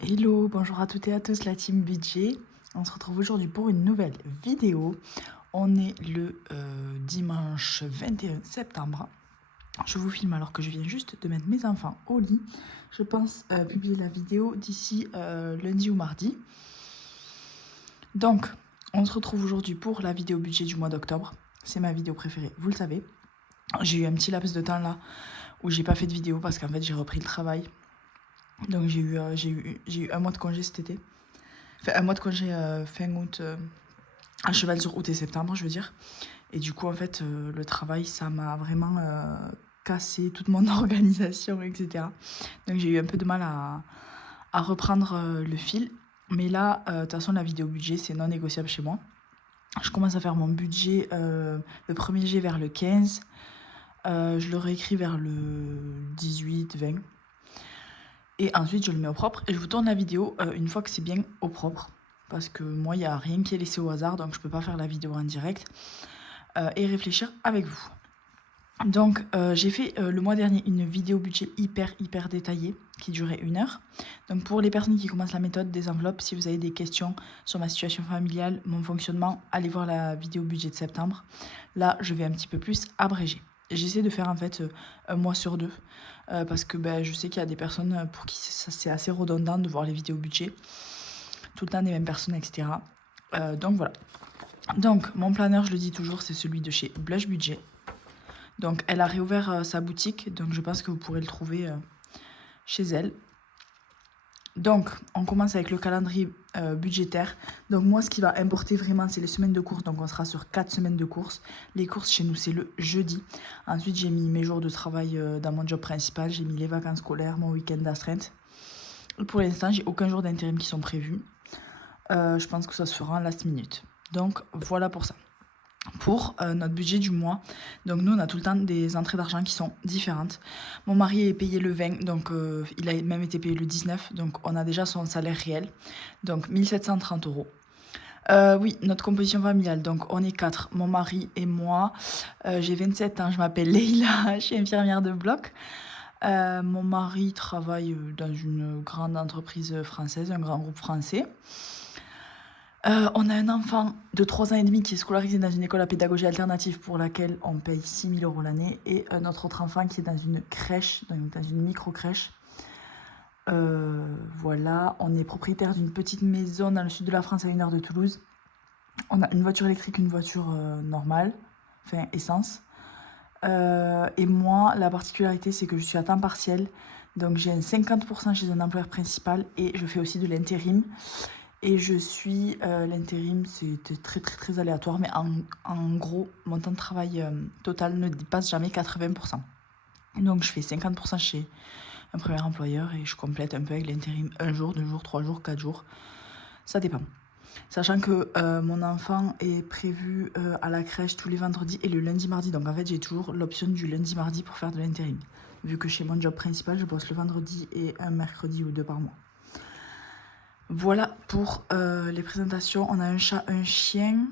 Hello, bonjour à toutes et à tous la team budget. On se retrouve aujourd'hui pour une nouvelle vidéo. On est le dimanche 21 septembre. Je vous filme alors que je viens juste de mettre mes enfants au lit. Je pense publier la vidéo d'ici lundi ou mardi. Donc, on se retrouve aujourd'hui pour la vidéo budget du mois d'octobre. C'est ma vidéo préférée, vous le savez. J'ai eu un petit laps de temps là où j'ai pas fait de vidéo parce qu'en fait j'ai repris le travail. Donc j'ai eu un mois de congé cet été. Enfin, un mois de congé fin août, à cheval sur août et septembre, je veux dire. Et du coup, en fait, le travail, ça m'a vraiment cassé toute mon organisation, etc. Donc j'ai eu un peu de mal à reprendre le fil. Mais là, de toute façon, la vidéo budget, c'est non négociable chez moi. Je commence à faire mon budget le premier G vers le 15. Je le réécris vers le 18-20. Et ensuite, je le mets au propre et je vous tourne la vidéo une fois que c'est bien au propre. Parce que moi, il n'y a rien qui est laissé au hasard, donc je ne peux pas faire la vidéo en direct et réfléchir avec vous. Donc, j'ai fait le mois dernier une vidéo budget hyper détaillée qui durait 1 heure. Donc, pour les personnes qui commencent la méthode des enveloppes, si vous avez des questions sur ma situation familiale, mon fonctionnement, allez voir la vidéo budget de septembre. Là, je vais un petit peu plus abréger. J'essaie de faire en fait un mois sur deux parce que je sais qu'il y a des personnes pour qui c'est assez redondant de voir les vidéos budget, tout le temps des mêmes personnes, etc. Donc voilà. Donc mon planeur, je le dis toujours, c'est celui de chez Blush Budget. Donc elle a réouvert sa boutique, donc je pense que vous pourrez le trouver chez elle. Donc, on commence avec le calendrier budgétaire. Donc, moi, ce qui va importer vraiment, c'est les semaines de courses. Donc, on sera sur 4 semaines de courses. Les courses, chez nous, c'est le jeudi. Ensuite, j'ai mis mes jours de travail dans mon job principal. J'ai mis les vacances scolaires, mon week-end d'astreinte. Pour l'instant, j'ai aucun jour d'intérim qui sont prévus. Je pense que ça se fera en last minute. Donc, voilà pour ça. Pour notre budget du mois. Donc nous, on a tout le temps des entrées d'argent qui sont différentes. Mon mari est payé le 20, donc il a même été payé le 19, donc on a déjà son salaire réel, donc 1730 euros. Oui, notre composition familiale, donc on est 4, mon mari et moi. J'ai 27 ans, je m'appelle Leïla, je suis infirmière de bloc. Mon mari travaille dans une grande entreprise française, un grand groupe français. On a un enfant de 3 ans et demi qui est scolarisé dans une école à pédagogie alternative pour laquelle on paye 6 000 euros l'année. Et notre autre enfant qui est dans une crèche, dans une micro-crèche. Voilà, on est propriétaire d'une petite maison dans le sud de la France à 1 heure de Toulouse. On a une voiture électrique, une voiture normale, enfin essence. Et moi, la particularité, c'est que je suis à temps partiel. Donc j'ai un 50% chez un employeur principal et je fais aussi de l'intérim. Et je suis l'intérim, c'était très aléatoire, mais en gros, mon temps de travail total ne dépasse jamais 80%. Donc je fais 50% chez un premier employeur et je complète un peu avec l'intérim 1 jour, 2 jours, 3 jours, 4 jours. Ça dépend. Sachant que mon enfant est prévu à la crèche tous les vendredis et le lundi-mardi. Donc en fait, j'ai toujours l'option du lundi-mardi pour faire de l'intérim. Vu que chez mon job principal, je bosse le vendredi et un mercredi ou 2 par mois. Voilà pour les présentations. On a un chat, un chien.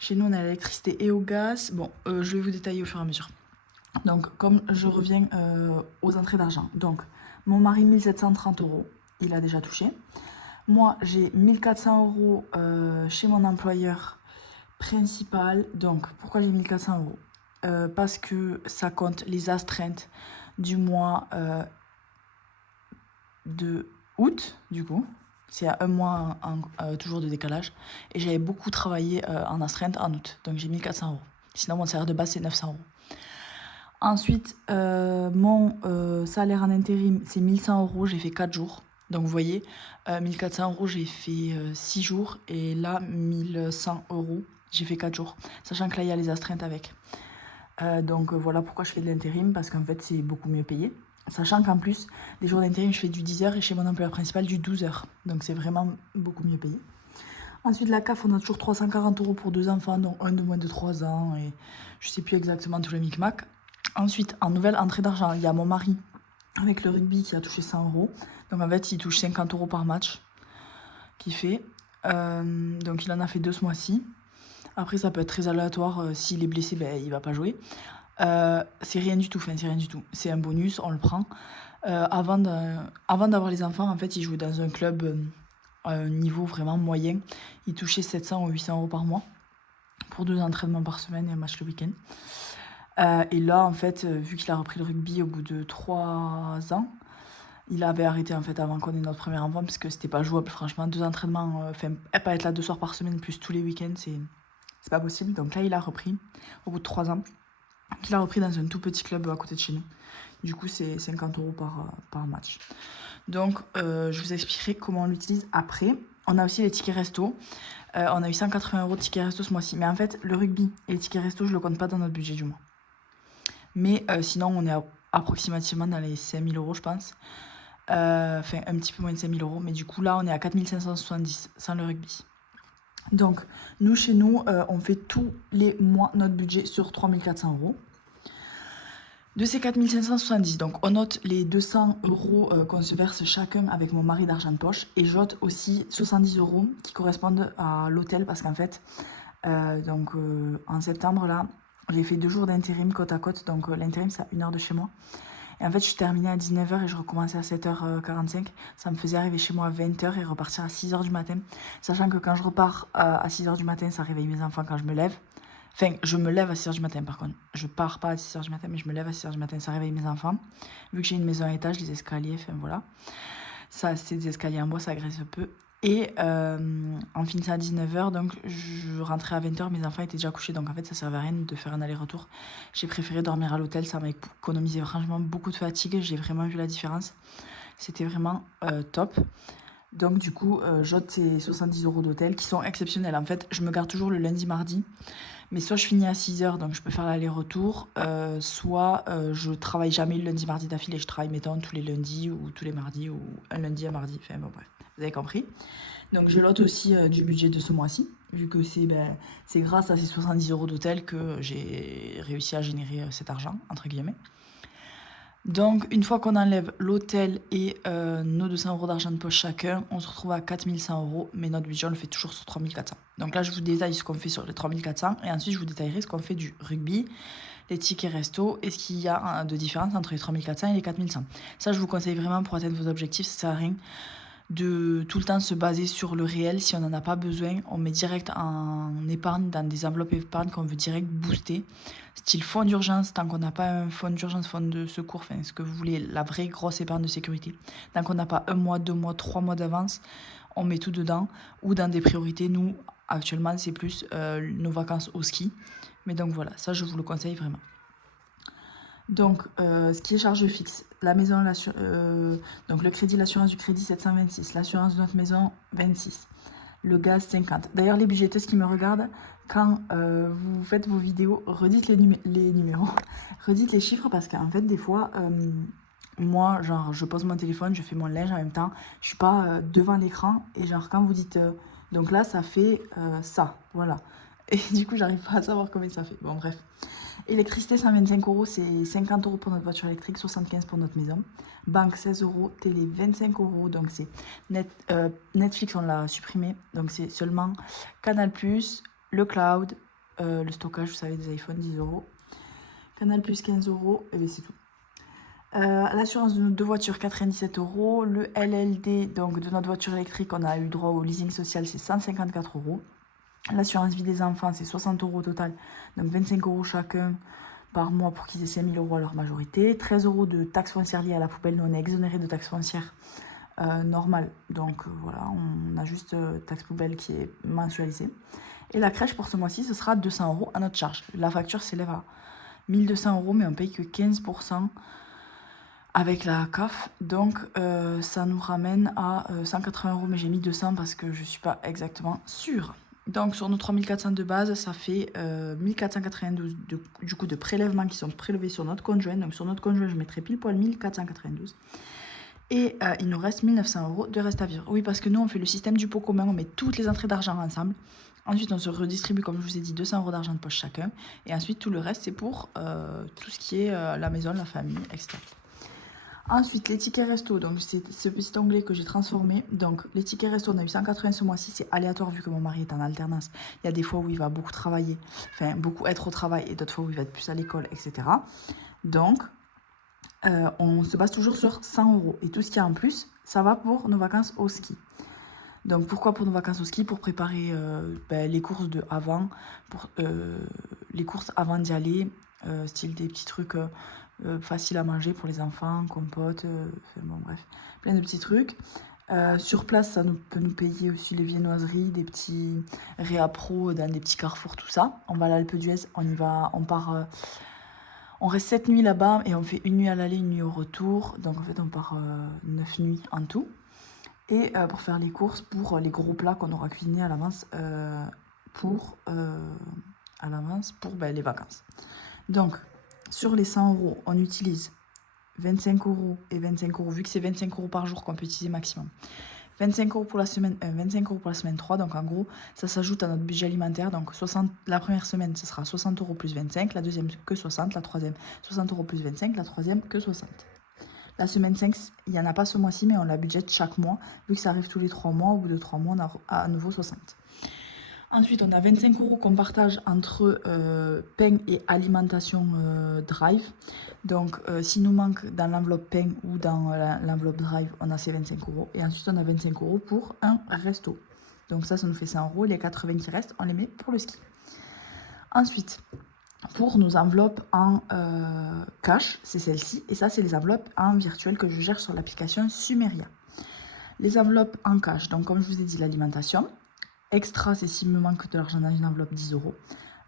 Chez nous, on a l'électricité et au gaz. Bon, je vais vous détailler au fur et à mesure. Donc, comme je reviens aux entrées d'argent. Donc, mon mari, 1730 euros. Il a déjà touché. Moi, j'ai 1400 euros chez mon employeur principal. Donc, pourquoi j'ai 1400 euros parce que ça compte les astreintes du mois de août, du coup. C'est à 1 mois toujours de décalage. Et j'avais beaucoup travaillé en astreinte en août. Donc j'ai 1400 euros. Sinon, mon salaire de base, c'est 900 euros. Ensuite, mon salaire en intérim, c'est 1100 euros. J'ai fait 4 jours. Donc vous voyez, 1400 euros, j'ai fait 6 jours. Et là, 1100 euros, j'ai fait 4 jours. Sachant que là, il y a les astreintes avec. Donc voilà pourquoi je fais de l'intérim. Parce qu'en fait, c'est beaucoup mieux payé. Sachant qu'en plus, les jours d'intérim, je fais du 10h et chez mon employeur principal, du 12h. Donc c'est vraiment beaucoup mieux payé. Ensuite, la CAF, on a toujours 340 euros pour 2 enfants, dont un de moins de 3 ans. Et je sais plus exactement tout le micmac. Ensuite, en nouvelle entrée d'argent, il y a mon mari avec le rugby qui a touché 100 euros. Donc en fait, il touche 50 euros par match qu'il fait. Donc il en a fait 2 ce mois-ci. Après, ça peut être très aléatoire. S'il est blessé, il va pas jouer. C'est rien du tout, c'est un bonus, on le prend. Avant d'avoir les enfants, en fait, il jouait dans un club à un niveau vraiment moyen. Il touchait 700 ou 800 euros par mois pour 2 entraînements par semaine et un match le week-end. Et là, en fait, vu qu'il a repris le rugby au bout de 3 ans, il avait arrêté en fait avant qu'on ait notre premier enfant parce que c'était pas jouable, franchement. 2 entraînements, pas être là 2 soirs par semaine plus tous les week-ends, c'est pas possible. Donc là, il a repris au bout de 3 ans. Il a repris dans un tout petit club à côté de chez nous. Du coup, c'est 50 euros par match. Donc, je vous expliquerai comment on l'utilise après. On a aussi les tickets resto. On a eu 180 euros de tickets resto ce mois-ci. Mais en fait, le rugby et les tickets resto, je ne le compte pas dans notre budget du mois. Mais sinon, on est approximativement dans les 5000 euros, je pense. Enfin, un petit peu moins de 5000 euros. Mais du coup, là, on est à 4570 sans le rugby. Donc, nous, chez nous, on fait tous les mois notre budget sur 3400 euros. De ces 4570, donc on note les 200 euros qu'on se verse chacun avec mon mari d'argent de poche. Et j'ôte aussi 70 euros qui correspondent à l'hôtel parce qu'en fait, en septembre, là, j'ai fait 2 jours d'intérim côte à côte. Donc l'intérim, c'est à 1 heure de chez moi. Et en fait, je terminais à 19h et je recommençais à 7h45. Ça me faisait arriver chez moi à 20h et repartir à 6h du matin. Sachant que quand je repars à 6h du matin, ça réveille mes enfants quand je me lève. Enfin, je me lève à 6h du matin par contre. Je pars pas à 6h du matin, mais je me lève à 6h du matin. Ça réveille mes enfants. Vu que j'ai une maison à étage, les escaliers, enfin voilà. Ça, c'est des escaliers en bois, ça graisse un peu. Et en finissant à 19h, donc je rentrais à 20h, mes enfants étaient déjà couchés. Donc en fait, ça servait à rien de faire un aller-retour. J'ai préféré dormir à l'hôtel, ça m'a économisé franchement beaucoup de fatigue. J'ai vraiment vu la différence. C'était vraiment top. Donc du coup, j'ôte ces 70 euros d'hôtel qui sont exceptionnels. En fait, je me garde toujours le lundi, mardi. Mais soit je finis à 6h, donc je peux faire l'aller-retour, soit je travaille jamais le lundi, mardi d'affilée. Je travaille, mettons, tous les lundis ou tous les mardis ou un lundi à mardi. Enfin bon, bref, vous avez compris. Donc je lote aussi du budget de ce mois-ci, vu que c'est grâce à ces 70 euros d'hôtel que j'ai réussi à générer cet argent, entre guillemets. Donc, une fois qu'on enlève l'hôtel et nos 200 euros d'argent de poche chacun, on se retrouve à 4100 euros, mais notre budget, on le fait toujours sur 3400. Donc là, je vous détaille ce qu'on fait sur les 3400 et ensuite, je vous détaillerai ce qu'on fait du rugby, les tickets resto et ce qu'il y a de différence entre les 3400 et les 4100. Ça, je vous conseille vraiment pour atteindre vos objectifs, ça sert à rien de tout le temps se baser sur le réel. Si on n'en a pas besoin, on met direct en épargne, dans des enveloppes épargne qu'on veut direct booster. Style fonds d'urgence, tant qu'on n'a pas un fonds d'urgence, fonds de secours, enfin ce que vous voulez, la vraie grosse épargne de sécurité. Tant qu'on n'a pas 1 mois, 2 mois, 3 mois d'avance, on met tout dedans. Ou dans des priorités, nous, actuellement, c'est plus nos vacances au ski. Mais donc voilà, ça je vous le conseille vraiment. Donc, ce qui est charge fixe, la maison, donc le crédit, l'assurance du crédit 726, l'assurance de notre maison 26, le gaz 50. D'ailleurs, les budgéteuses qui me regardent, quand vous faites vos vidéos, redites les numéros, redites les chiffres parce qu'en fait, des fois, moi, genre, je pose mon téléphone, je fais mon linge en même temps, je suis pas devant l'écran et genre, quand vous dites, donc là, ça fait ça, voilà. Et du coup, j'arrive pas à savoir combien ça fait. Bon, bref. Électricité, 125 euros, c'est 50 euros pour notre voiture électrique, 75 pour notre maison. Banque, 16 euros. Télé, 25 euros. Donc, c'est Netflix, on l'a supprimé. Donc, c'est seulement Canal+, le cloud, le stockage, vous savez, des iPhones, 10 euros. Canal+, 15 euros. Et bien, c'est tout. L'assurance de nos 2 voitures, 97 euros. Le LLD, donc de notre voiture électrique, on a eu droit au leasing social, c'est 154 euros. L'assurance vie des enfants, c'est 60 euros au total, donc 25 euros chacun par mois pour qu'ils aient 5 000 euros à leur majorité. 13 euros de taxes foncières liées à la poubelle, nous on est exonéré de taxes foncières normales, donc voilà, on a juste taxe poubelle qui est mensualisée. Et la crèche pour ce mois-ci, ce sera 200 euros à notre charge. La facture s'élève à 1200 euros, mais on paye que 15% avec la CAF, donc ça nous ramène à 180 euros, mais j'ai mis 200 parce que je ne suis pas exactement sûre. Donc sur nos 3400 de base, ça fait 1492 du coup de prélèvements qui sont prélevés sur notre compte joint. Donc sur notre compte joint, je mettrai pile poil 1492. Et il nous reste 1900 euros de reste à vivre. Oui, parce que nous, on fait le système du pot commun, on met toutes les entrées d'argent ensemble. Ensuite, on se redistribue, comme je vous ai dit, 200 euros d'argent de poche chacun. Et ensuite, tout le reste, c'est pour tout ce qui est la maison, la famille, etc. Ensuite, les tickets resto, donc c'est ce petit onglet que j'ai transformé. Donc, les tickets resto, on a eu 180 ce mois-ci, c'est aléatoire vu que mon mari est en alternance. Il y a des fois où il va beaucoup travailler, enfin beaucoup être au travail et d'autres fois où il va être plus à l'école, etc. Donc, on se base toujours sur 100 €. Et tout ce qu'il y a en plus, ça va pour nos vacances au ski. Donc pourquoi pour nos vacances au ski? Pour préparer les courses de avant, pour les courses avant d'y aller, style des petits trucs faciles à manger pour les enfants, compote, bon bref, plein de petits trucs. Sur place, ça peut nous payer aussi les viennoiseries, des petits réappro dans des petits carrefours, tout ça. On va à l'Alpe d'Huez, on part, on reste 7 nuits là-bas et on fait une nuit à l'aller, une nuit au retour. Donc en fait, on part 9 nuits en tout. Et pour faire les courses pour les gros plats qu'on aura cuisinés à l'avance pour les vacances. Donc, sur les 100 €, on utilise 25 € et 25 €, vu que c'est 25 € par jour qu'on peut utiliser maximum. 25 € pour la semaine 1, 25 € pour la semaine 3. Donc en gros, ça s'ajoute à notre budget alimentaire. Donc la première semaine, ce sera 60 € plus 25. La deuxième, que 60. La troisième, 60 € plus 25. La troisième, que 60. La semaine 5, il n'y en a pas ce mois-ci, mais on la budgète chaque mois. Vu que ça arrive tous les 3 mois, au bout de 3 mois, on a à nouveau 60. Ensuite, on a 25 € qu'on partage entre pain et alimentation drive. Donc, s'il nous manque dans l'enveloppe pain ou dans l'enveloppe drive, on a ces 25 €. Et ensuite, on a 25 € pour un resto. Donc ça nous fait 100 €. Et les 80 qui restent, on les met pour le ski. Ensuite, pour nos enveloppes en cash, c'est celle-ci. Et ça, c'est les enveloppes en virtuel que je gère sur l'application Sumeria. Les enveloppes en cash, donc comme je vous ai dit, l'alimentation. Extra, c'est s'il me manque de l'argent dans une enveloppe, 10 €.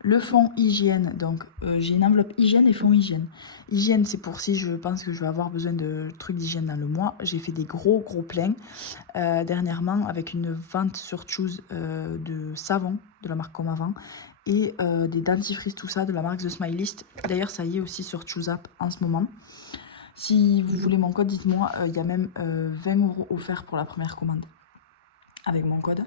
Le fonds hygiène, donc j'ai une enveloppe hygiène et fonds hygiène. Hygiène, c'est pour si je pense que je vais avoir besoin de trucs d'hygiène dans le mois. J'ai fait des gros pleins dernièrement avec une vente sur Choose de savon de la marque Comme Avant et des dentifrices, tout ça de la marque The Smilist. D'ailleurs, ça y est aussi sur Choose App en ce moment. Si vous voulez mon code, dites-moi. Il y a même 20 € offerts pour la première commande avec mon code.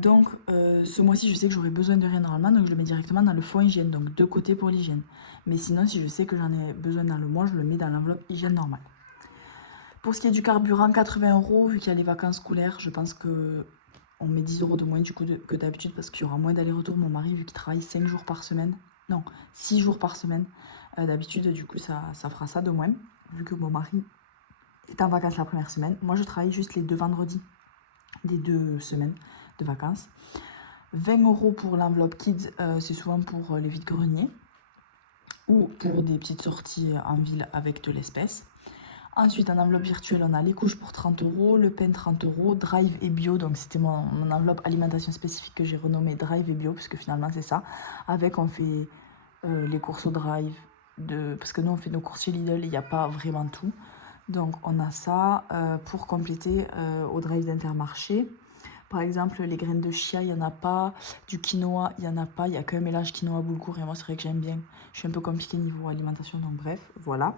Donc ce mois-ci je sais que j'aurai besoin de rien normalement, donc je le mets directement dans le fonds hygiène, donc de côté pour l'hygiène. Mais sinon, si je sais que j'en ai besoin dans le mois, je le mets dans l'enveloppe hygiène normale. Pour ce qui est du carburant, 80 €, vu qu'il y a les vacances scolaires, je pense que on met 10 € de moins du coup que d'habitude parce qu'il y aura moins d'aller-retour. Mon mari, vu qu'il travaille 5 jours par semaine, non, 6 jours par semaine, d'habitude du coup ça fera ça de moins, vu que mon mari est en vacances la première semaine. Moi je travaille juste les 2 vendredis des 2 semaines de vacances. 20 € pour l'enveloppe kids, c'est souvent pour les vides-greniers ou pour des petites sorties en ville avec de l'espèce. Ensuite, en enveloppe virtuelle, on a les couches pour 30 €, le pain 30 €, drive et bio. Donc c'était mon enveloppe alimentation spécifique que j'ai renommée drive et bio, parce que finalement c'est ça. Avec, on fait les courses au drive, parce que nous on fait nos courses chez Lidl, il n'y a pas vraiment tout. Donc on a ça pour compléter au drive d'Intermarché. Par exemple, les graines de chia, il n'y en a pas. Du quinoa, il n'y en a pas. Il n'y a qu'un mélange quinoa-boulgour. Et moi, c'est vrai que j'aime bien. Je suis un peu compliquée niveau alimentation. Donc bref, voilà.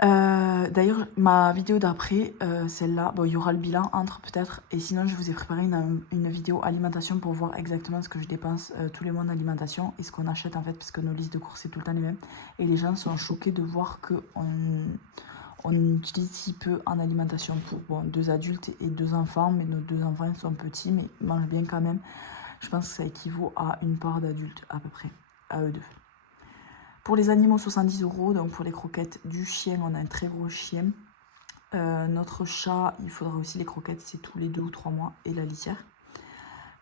D'ailleurs, ma vidéo d'après, celle-là, bon, il y aura le bilan entre peut-être. Et sinon, je vous ai préparé une vidéo alimentation pour voir exactement ce que je dépense tous les mois en alimentation et ce qu'on achète en fait, parce que nos listes de courses, c'est tout le temps les mêmes. Et les gens sont choqués de voir qu'on utilise si peu en alimentation pour 2 adultes et 2 enfants. Mais nos 2 enfants ils sont petits, mais ils mangent bien quand même. Je pense que ça équivaut à une part d'adultes à peu près, à eux deux. Pour les animaux, 70 €. Donc pour les croquettes du chien, on a un très gros chien. Notre chat, il faudra aussi les croquettes, c'est tous les 2 ou 3 mois, et la litière.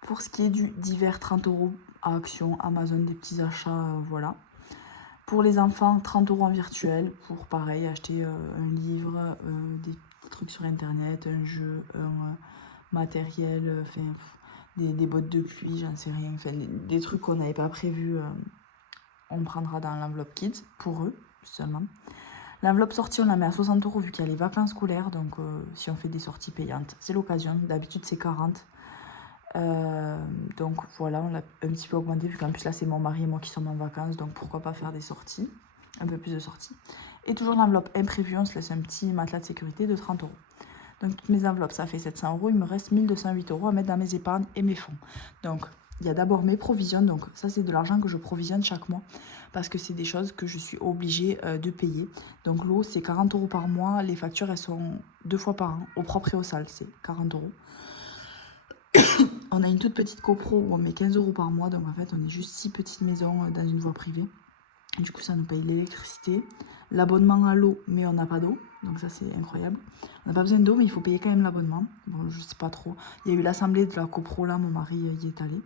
Pour ce qui est du divers, 30 € à Action, Amazon, des petits achats, voilà. Pour les enfants, 30 € en virtuel, pour pareil, acheter un livre, des trucs sur internet, un jeu, un matériel, enfin, des bottes de pluie, j'en sais rien, enfin, des trucs qu'on n'avait pas prévus. On prendra dans l'enveloppe kids, pour eux seulement. L'enveloppe sortie, on la met à 60 € vu qu'il y a les vacances scolaires. Donc si on fait des sorties payantes, c'est l'occasion. D'habitude, c'est 40. Donc voilà, on l'a un petit peu augmenté vu qu'en plus là, c'est mon mari et moi qui sommes en vacances. Donc pourquoi pas faire des sorties, un peu plus de sorties. Et toujours l'enveloppe imprévue, on se laisse un petit matelas de sécurité de 30 €. Donc toutes mes enveloppes, ça fait 700 €. Il me reste 1208 € à mettre dans mes épargnes et mes fonds. Donc il y a d'abord mes provisions, donc ça c'est de l'argent que je provisionne chaque mois parce que c'est des choses que je suis obligée de payer. Donc l'eau c'est 40 € par mois, les factures elles sont 2 fois par an, au propre et au sale c'est 40 €. On a une toute petite copro où on met 15 € par mois, donc en fait on est juste 6 petites maisons dans une voie privée. Du coup, ça nous paye l'électricité, l'abonnement à l'eau, mais on n'a pas d'eau. Donc ça, c'est incroyable. On n'a pas besoin d'eau, mais il faut payer quand même l'abonnement. Bon, je sais pas trop. Il y a eu l'assemblée de la copro, là, mon mari y est allé.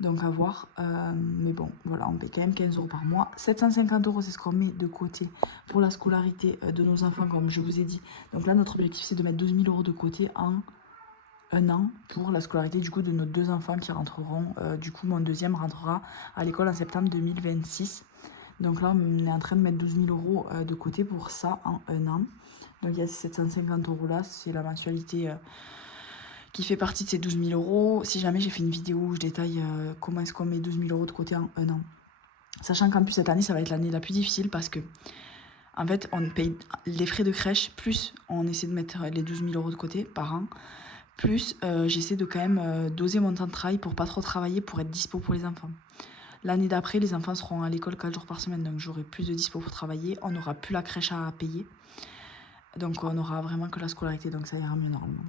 Donc à voir. Mais bon, voilà, on paye quand même 15 € par mois. 750 €, c'est ce qu'on met de côté pour la scolarité de nos enfants, comme je vous ai dit. Donc là, notre objectif, c'est de mettre 12 000 € de côté en un an pour la scolarité du coup de nos 2 enfants qui rentreront. Du coup, mon deuxième rentrera à l'école en septembre 2026. Donc là, on est en train de mettre 12 000 € de côté pour ça en un an. Donc il y a ces 750 € là, c'est la mensualité qui fait partie de ces 12 000 €. Si jamais j'ai fait une vidéo où je détaille comment est-ce qu'on met 12 000 € de côté en un an. Sachant qu'en plus cette année, ça va être l'année la plus difficile parce que en fait, on paye les frais de crèche, plus on essaie de mettre les 12 000 € de côté par an. Plus j'essaie de quand même doser mon temps de travail pour pas trop travailler, pour être dispo pour les enfants. L'année d'après, les enfants seront à l'école 4 jours par semaine, donc j'aurai plus de dispo pour travailler. On n'aura plus la crèche à payer. Donc on aura vraiment que la scolarité, donc ça ira mieux normalement.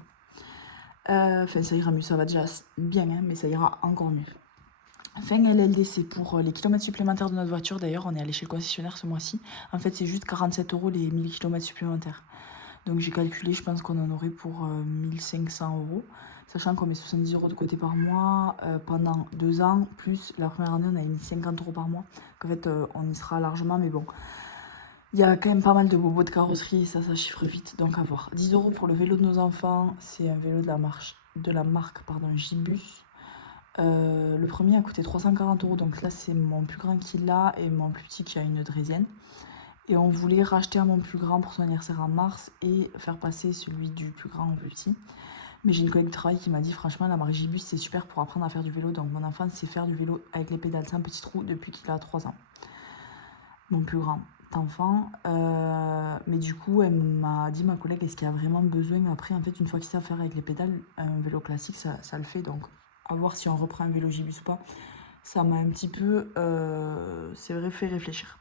Enfin, ça ira mieux, ça va déjà bien, hein, mais ça ira encore mieux. Fin LLD, c'est pour les kilomètres supplémentaires de notre voiture. D'ailleurs, on est allé chez le concessionnaire ce mois-ci. En fait, c'est juste 47 € les 1000 km supplémentaires. Donc j'ai calculé, je pense qu'on en aurait pour 1500 €. Sachant qu'on met 70 € de côté par mois pendant 2 ans. Plus la première année, on a mis 50 € par mois. En fait, on y sera largement, mais bon. Il y a quand même pas mal de bobos de carrosserie, ça chiffre vite, donc à voir. 10 € pour le vélo de nos enfants, c'est un vélo de la marque Gibus. Le premier a coûté 340 €, donc là c'est mon plus grand qui l'a et mon plus petit qui a une draisienne. Et on voulait racheter à mon plus grand pour son anniversaire en mars et faire passer celui du plus grand au plus petit. Mais j'ai une collègue de travail qui m'a dit franchement la marque Gibus c'est super pour apprendre à faire du vélo, donc mon enfant sait faire du vélo avec les pédales sans petit trou depuis qu'il a 3 ans. Mon plus grand enfant, mais du coup elle m'a dit, ma collègue, est-ce qu'il y a vraiment besoin après, en fait une fois qu'il sait faire avec les pédales, un vélo classique ça le fait, donc à voir si on reprend un vélo Gibus ou pas. Ça m'a un petit peu c'est vrai fait réfléchir,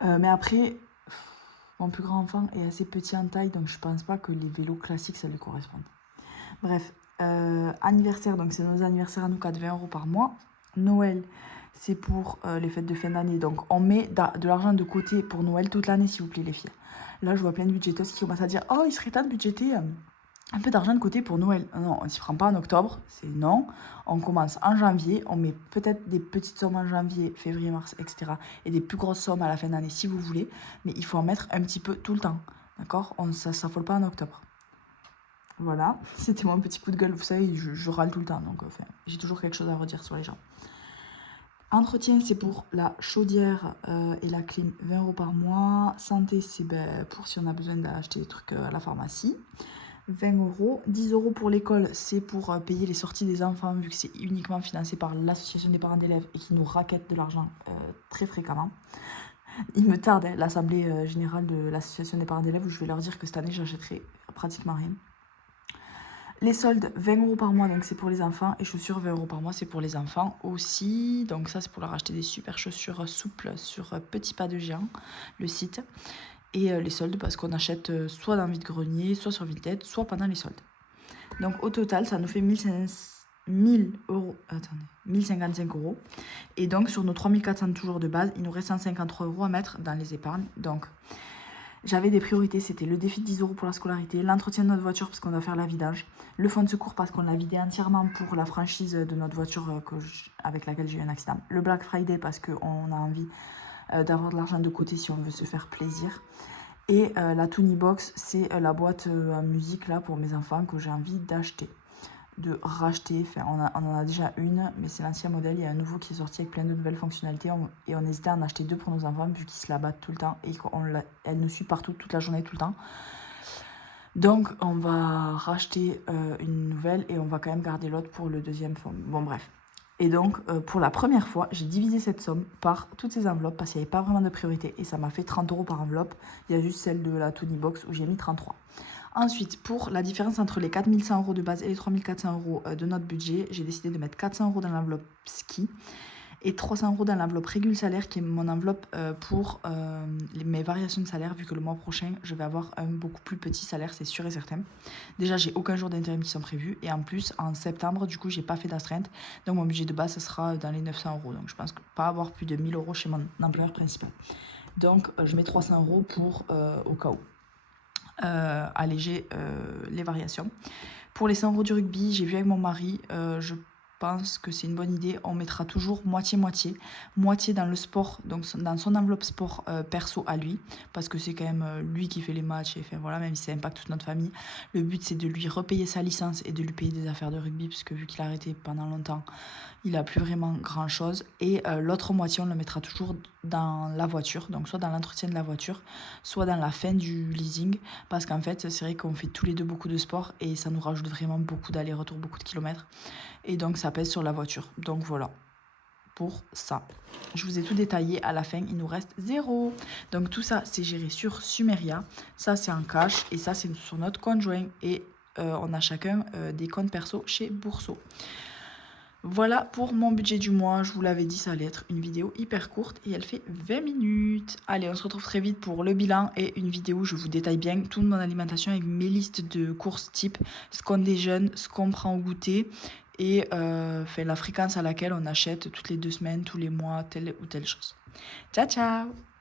mais après mon plus grand enfant est assez petit en taille, donc je pense pas que les vélos classiques ça lui corresponde. Bref, anniversaire, donc c'est nos anniversaires à nous 20 € par mois. Noël, c'est pour les fêtes de fin d'année. Donc on met de l'argent de côté pour Noël toute l'année, s'il vous plaît les filles. Là, je vois plein de budgétos qui commencent à dire « Oh, il serait temps de budgéter un peu d'argent de côté pour Noël. » Non, on ne s'y prend pas en octobre, c'est non. On commence en janvier, on met peut-être des petites sommes en janvier, février, mars, etc. Et des plus grosses sommes à la fin d'année si vous voulez. Mais il faut en mettre un petit peu tout le temps. D'accord? Ça ne s'affole pas en octobre. Voilà, c'était mon petit coup de gueule. Vous savez, je râle tout le temps, donc enfin, j'ai toujours quelque chose à redire sur les gens. Entretien, c'est pour la chaudière et la clim, 20 € par mois. Santé, c'est pour si on a besoin d'acheter des trucs à la pharmacie, 20 €. 10 € pour l'école, c'est pour payer les sorties des enfants, vu que c'est uniquement financé par l'association des parents d'élèves et qui nous raquette de l'argent très fréquemment. Il me tarde, hein, l'assemblée générale de l'association des parents d'élèves, où je vais leur dire que cette année, j'achèterai pratiquement rien. Les soldes, 20 € par mois, donc c'est pour les enfants. Et chaussures, 20 € par mois, c'est pour les enfants aussi. Donc ça, c'est pour leur acheter des super chaussures souples sur Petit Pas de Géant, le site. Et les soldes, parce qu'on achète soit dans vide-grenier, soit sur Vinted, soit pendant les soldes. Donc au total, ça nous fait 1055 €. Et donc sur nos 3400 toujours de base, il nous reste 153 € à mettre dans les épargnes. Donc j'avais des priorités, c'était le défi de 10 € pour la scolarité, l'entretien de notre voiture parce qu'on doit faire la vidange, le fonds de secours parce qu'on l'a vidé entièrement pour la franchise de notre voiture avec laquelle j'ai eu un accident, le Black Friday parce qu'on a envie d'avoir de l'argent de côté si on veut se faire plaisir, et la Tunibox, c'est la boîte à musique là pour mes enfants que j'ai envie d'acheter, de racheter. Enfin, on en a déjà une, mais c'est l'ancien modèle. Il y a un nouveau qui est sorti avec plein de nouvelles fonctionnalités. Et on hésitait à en acheter 2 pour nos enfants, vu qu'ils se la battent tout le temps. Et elle nous suit partout, toute la journée, tout le temps. Donc, on va racheter une nouvelle et on va quand même garder l'autre pour le deuxième fond. Bon, bref. Et donc, pour la première fois, j'ai divisé cette somme par toutes ces enveloppes parce qu'il n'y avait pas vraiment de priorité. Et ça m'a fait 30 € par enveloppe. Il y a juste celle de la Tunibox où j'ai mis 33. Ensuite, pour la différence entre les 4100 € de base et les 3400 € de notre budget, j'ai décidé de mettre 400 € dans l'enveloppe ski et 300 € dans l'enveloppe Régule Salaire, qui est mon enveloppe pour mes variations de salaire, vu que le mois prochain, je vais avoir un beaucoup plus petit salaire, c'est sûr et certain. Déjà, j'ai aucun jour d'intérim qui sont prévus, et en plus, en septembre, du coup, j'ai pas fait d'astreinte, donc mon budget de base, ce sera dans les 900 €. Donc, je pense que pas avoir plus de 1000 € chez mon employeur principal. Donc, je mets 300 € pour, au cas où, alléger les variations. Pour les 100 € du rugby, j'ai vu avec mon mari, je pense que c'est une bonne idée. On mettra toujours moitié-moitié. Moitié dans le sport, donc dans son enveloppe sport perso à lui, parce que c'est quand même lui qui fait les matchs, et enfin, voilà, même si ça impacte toute notre famille. Le but, c'est de lui repayer sa licence et de lui payer des affaires de rugby, parce que vu qu'il a arrêté pendant longtemps, il n'a plus vraiment grand-chose. Et l'autre moitié, on le mettra toujours dans la voiture, donc soit dans l'entretien de la voiture, soit dans la fin du leasing, parce qu'en fait, c'est vrai qu'on fait tous les deux beaucoup de sport, et ça nous rajoute vraiment beaucoup d'allers-retours, beaucoup de kilomètres. Et donc, ça pèse sur la voiture. Donc, voilà pour ça. Je vous ai tout détaillé. À la fin, il nous reste 0. Donc, tout ça, c'est géré sur Sumeria. Ça, c'est en cash. Et ça, c'est sur notre compte joint. Et on a chacun des comptes perso chez Bourseau. Voilà pour mon budget du mois. Je vous l'avais dit, ça allait être une vidéo hyper courte et elle fait 20 minutes. Allez, on se retrouve très vite pour le bilan et une vidéo où je vous détaille bien toute mon alimentation avec mes listes de courses type, ce qu'on déjeune, ce qu'on prend au goûter et la fréquence à laquelle on achète toutes les 2 semaines, tous les mois, telle ou telle chose. Ciao, ciao!